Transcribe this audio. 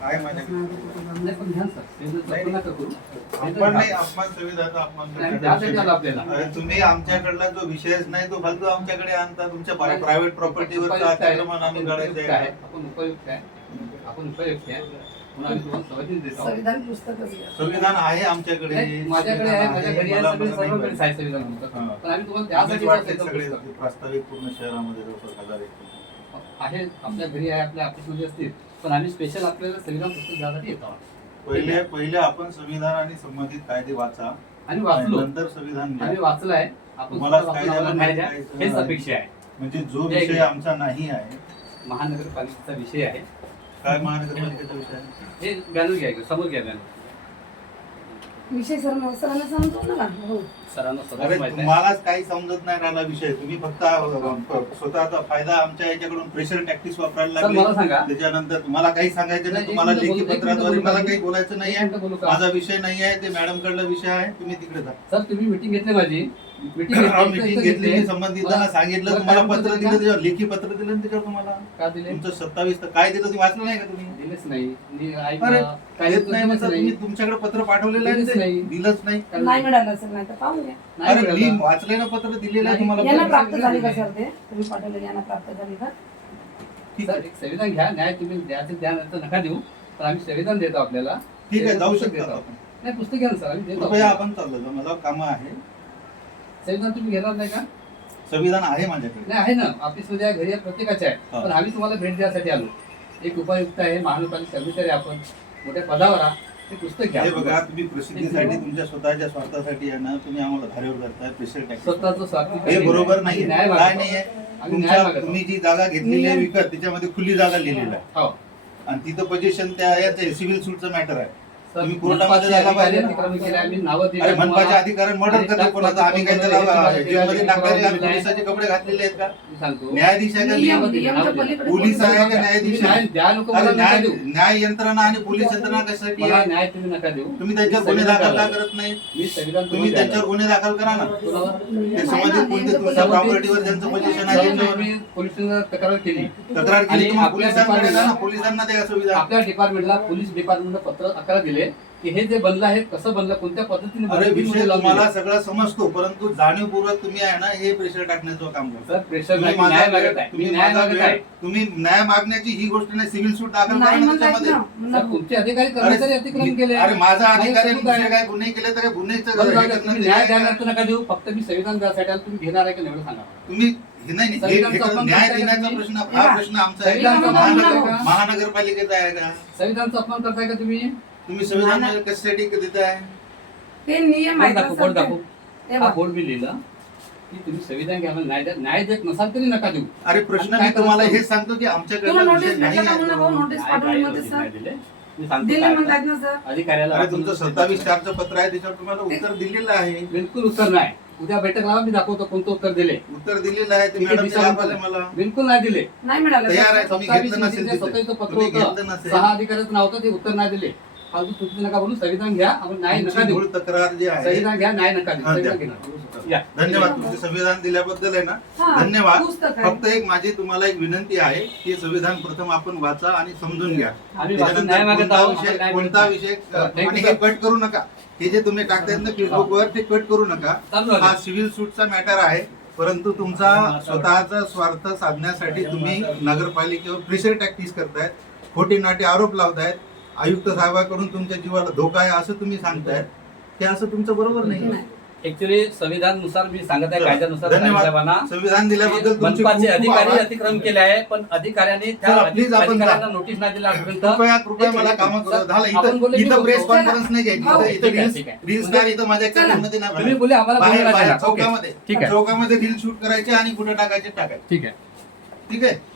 काय माझ्याकडे नाही पण घ्या सर, नाही, नका करू. अपमान नाही, अपमान संविधानाचा अपमान नाही, त्यासाठी आलं आपल्याला. अरे तुम्ही आमच्याकडला जो विषयच नाही तो फालतू आमच्याकडे आणता. तुमच्या प्रायव्हेट प्रॉपर्टीवर उपयुक्त आहे. अतिक्रमण आम्ही काढायचं आहे. आपण उपयुक्त आहे, आपण उपयुक्त आहे म्हणून आम्ही तुम्हाला सवलती देत आहोत. संविधान पुस्तकच घ्या. संविधान आहे आमच्याकडे, नाही, माझ्याकडे आहे, माझ्या घरी आहे, मला सगळे नाही सर्वांकडेच आहे पाहिजे. संविधान पुस्तक. हां. पण आम्ही तुम्हाला आम्हीच त्यासाठी वाटते संविधान सगळे पुस्तक प्रास्ताविक पूर्ण शहरामध्ये जवळपास 1000 एक. आहे, आपल्या घरी आहे, आपल्या ऑफिसमध्ये असतील, पण आम्ही स्पेशल आपल्याला संविधान पुस्तक घ्यासाठी येतो आहोत. पहिले आपण संविधान आणि संबंधित कायदे वाचा आणि वाचलो, नंतर संविधान घ्या. आम्ही वाचलं आहे, आपण तुम्हाला पुस्तक काय वाचून आम्हाला द्यायला न्याय द्या, पाहिजे? हेच अपेक्षा आहे. म्हणजे जो जय विषय हिंद. आमचा नाही आहे. महानगरपालिकेचा विषय आहे, काय महानगरपालिकेचा विषय आहे? हे बॅनर घ्या इकडे, समोर घ्या बॅनर. विषय सरांना समजवलं ना. हो. सरांना अरे सगळं माहिती आहे. तुम्हालाच काही समजत नाही राहिला विषय. तुम्ही फक्त स्वतःचा फायदा आमच्या याच्याकडून प्रेशर टॅक्टिस वापरायला सर मला लागले. सांगा, त्याच्यानंतर तुम्हाला काही सांगायचं नाही. नाही, तुम्हाला एक मिनिट लेखी बोलू- एक पत्राद्वारे मिनिट मला बोलू- काही बोलायचं नाही एक आहे. मिनिट बोलू का? माझा विषय नाही आहे, ते मॅडम कडला विषय आहे. तुम्ही तिकडे जा. सर तुम्ही मीटिंग घेतली माझी, मीटिंग मीटिंग घेतली, मी संबंधितांना सांगितलं, मला तुम्हाला काय पत्र बोलतो दिलं, का? त्याच्यावर लेखी पत्र दिलं आणि त्याच्यावर तुम्हाला का दिले? तुमचं 27 काय दिलं तुम्ही वाचलं नाही का तुम्ही? दिलेच नाही. मी अरे, ऐकलं, काही देत नाही दिलेच म्हणजे तुम्ही तुमच्याकडे पत्र पाठवलेलं आहे दिलंच ते? नाही. दिलंच नाही. नाही मिळालं सर, नाही तर पाहून घ्या. नाही अरे मी मिळालं. वाचलेलं पत्र दिलेलं आहे नाही. तुम्हाला. यांना पत्र. प्राप्त झाली का सर ते? तुम्ही पाठवलेली यांना प्राप्त झाली का? ठीक सर आहे, एक संविधान घ्या, न्याय तुम्ही द्यायचं द्या, नंतर नका देऊ, पण आम्ही संविधान देतो आपल्याला. ठीक आहे, जाऊ पुस्तक शकता देतो. आपण. नाही पुस्तक घ्या ना सर, आम्ही देतो कृपया आपल्याला. आपण चाललो जाऊ. मला कामं आहे. संविधान तुम्ही घेणार नाही का? संविधान आहे माझ्याकडे. नाही आहे ना, ऑफिसमध्ये आहे, घरी आहे, प्रत्येकाचे आहे. हा. पण आम्ही तुम्हाला भेट द्यायसाठी आलो. एक उपायुक्त आहे, महानगरपालिका कर्मचारी आपण, मोठ्या पदावर आहात, ते पुस्तक घ्या. हे बघा, तुम्ही प्रसिद्धीसाठी तुमच्या स्वतःच्या स्वार्थासाठी आहे ना, तुम्ही आम्हाला धारेवर करताय प्रेशर टॅक्स. स्वतःचं स्वार्थी हे बरोबर नाही. आम्ही न्याय काय मागतो. नाही आहे? आम्ही न्याय तुमच्या मागतो. तुम्ही जी जागा घेतलेली आहे विकत, त्याच्यामध्ये खुली जागा लिहिलेली आहे हो. आणि तिथं पोझिशन त्या याचं सिव्हिल सूटचं मॅटर आहे. सर, तुम्ही कोर्टामध्ये मनपाचे जायला अधिकारी पाहिजे ना. अतिक्रमण केले, आम्ही नावं दिली अरे तुम्हाला. मनपाचे अधिकारी मर्डर आणि करते त्यात कोणाचं? आम्ही काय त्याला जेलमध्ये टाकणारे आणि दिलाय. पोलिसाचे कपडे घातलेले आहेत का? मी सांगतो. न्यायाधीश आहे का? नियम- नियम- नियमच्या पलीकडे पोलीस आहे का तुम्ही न्यायाधीश न्याय आहे? द्या, लोक अरे मला नका न्याय देऊ. न्याय यंत्रणा आणि पोलीस यंत्रणा कशासाठी मला आहे? न्याय तुम्ही नका देऊ. तुम्ही त्यांच्यावर मी गुन्हे संविधान दाखल का द्यायला. करत नाही? मी संविधान तुम्ही त्यांच्यावर गुन्हे दाखल करा ना. ते संबंधित कोणते तुमच्या प्रॉपर्टीवर ज्यांचं पोझिशन आहे त्यांच्यावर मी पोलिसांना तक्रार केली. तक्रार केली, आणि तुम्ही आपल्या पोलिसांकडे जा ना. डिपार्टमेंटला- पोलिसांना द्या सुविधा. आपल्या डिपार्टमेंटला, पोलीस डिपार्टमेंटला पत्र 11 दिले की हे जे बनलं आहे कसं बनलं, कोणत्या पद्धतीने अरे बनलं, विषय बिलमध्ये लावून तुम्हाला दिले. सगळं समजतो, परंतु जाणीवपूर्वक तुम्ही आहे ना हे प्रेशर टाकण्याचं काम करता. सर प्रेशर तुम्ही नाही, न्याय माझा मागत आहे. मी तुम्ही न्याय माझा मागत वेळ- आहे. तुम्ही न्याय मागण्याची ही गोष्ट नाही. सिव्हिल सूट दाखल करा नाही ना म्हणतायत त्याच्यामध्ये. ना. सर, तुमचे अधिकारी कर्मचारी अतिक्रमण केले. अरे माझा माझे अधिकारी सबूत आहे. काय गुन्हे केले तर काय गुन्ह्याचं बरं, हे जाऊ द्या, करणं तुम्ही ते न्याय काय द्यायला का? तर नका देऊ, फक्त मी संविधान द्यायसाठी आलो, तुम्ही घेणार आहे का नाही एवढं सांगा. तुम्ही हे नाही संविधानचा अपमान न्याय करताय का देण्याचा तुम्ही? प्रश्न हा प्रश्न आमचा आहे. संविधानचा अपमान करताय का? महानगरपालिकेचा आहे का? संविधानचा अपमान करताय का तुम्ही? तुम्ही संविधान कशासाठी देताय? ते नियम आहेत दाखवू, ना बोर्ड सर ते. दाखवू. ते हा बघा. बोर्ड मी लिहिला की तुम्ही संविधान घ्या, मला न्याय द्या. न्याय देत नसाल तरी नका देऊ. अरे प्रश्न काय मी तुम्हाला करायचं? हेच सांगतो की आमच्याकडे तुम्हाला विषय नोटीस नाही भेटला का म्हणून भाऊ? आहे. नोटीस न्याय पाठवली काय मध्ये न्याय सर? दिले? मी सांगतो दिले काय म्हणतात आहे. ना सर. अधिकाऱ्याला अरे आपण- तुमचं 27/4चं पत्र आहे, त्याच्यावर तुम्हाला उत्तर दिलेलं आहे. बिलकुल उत्तर नाही. उद्या बैठक लावा, मी दाखवतो कोणतं उत्तर दिले. उत्तर दिलेलं आहे ते ठीक आहे, मॅडम दिशा दाखवले मला. बिलकुल नाही दिले. नाही मिळालं तयार सर. आहे. तुम्ही 27 घेतलं नसेल तिथे. 27 पत्र तुम्ही होतं. घेतलं नसेल. 6 अधिकाऱ्याचं नाव होतं, ते उत्तर नाही दिले. फालतू चुकीचं नका बोलू. संविधान घ्या, आपण न्याय नका तुमची देऊ. मूळ तक्रार जी आहे. संविधान घ्या, न्याय नका देऊ. हा, द्या. संविधान घेणार. या. धन्यवाद. तुमचे संविधान दिल्याबद्दल आहे ना हा, धन्यवाद. पुस्तक आहे. फक्त एक माझी तुम्हाला एक विनंती आहे की संविधान प्रथम आपण वाचा आणि समजून घ्या. आम्ही वाचून न्याय त्याच्यानंतर मागत कोणता आहोत. विषय आम्हाला न्याय कोणता मिळत विषय नाही. आणि हे कट करू नका. हे जे तुम्ही टाकतायत ना फेसबुकवर ते कट करू नका. चालू आहे. हा सिव्हिल सूटचा मॅटर आहे, परंतु तुमचा स्वतःचा स्वार्थ साधण्यासाठी तुम्ही नगरपालिकेवर प्रेशर टॅक्टिस करतायत, खोटी नाटी आरोप लावतायत, आयुक्त साहेबांकडून तुमच्या जीवाला धोका आहे असं तुम्ही सांगतायत. ते असं तुमचं बरोबर नाही. नाही. ऍक्च्युली संविधानानुसार मी सांगत आहे, कायद्यानुसार धन्यवाद. साहेबांना संविधान दिल्याबद्दल तुमचे मनपाचे खूप खूप अधिकारी आभार. अतिक्रमण केले आहे, पण अधिकाऱ्यांनी त्या चला, please आपण अधिकाऱ्यांना जा. नोटीस नाही दिला आजपर्यंत. कृपया मला काम करू झालं. आपण बोलले इथं मी प्रेस बोलतो. कॉन्फरन्स नाही घ्यायची. हो, इथं ठीक आहे, रील्स ठीक आहे. रील्स काय इथं माझ्या चला. कॅबिनमध्ये नाही तुम्ही बोले आम्हाला बाहेर बोलायला बाहेर लागला. ओके. चौकामध्ये ठीक आहे. चौकामध्ये रील शूट करायचे आणि कुठे टाकायचे टाकायचे. ठीक आहे. ठीक आहे.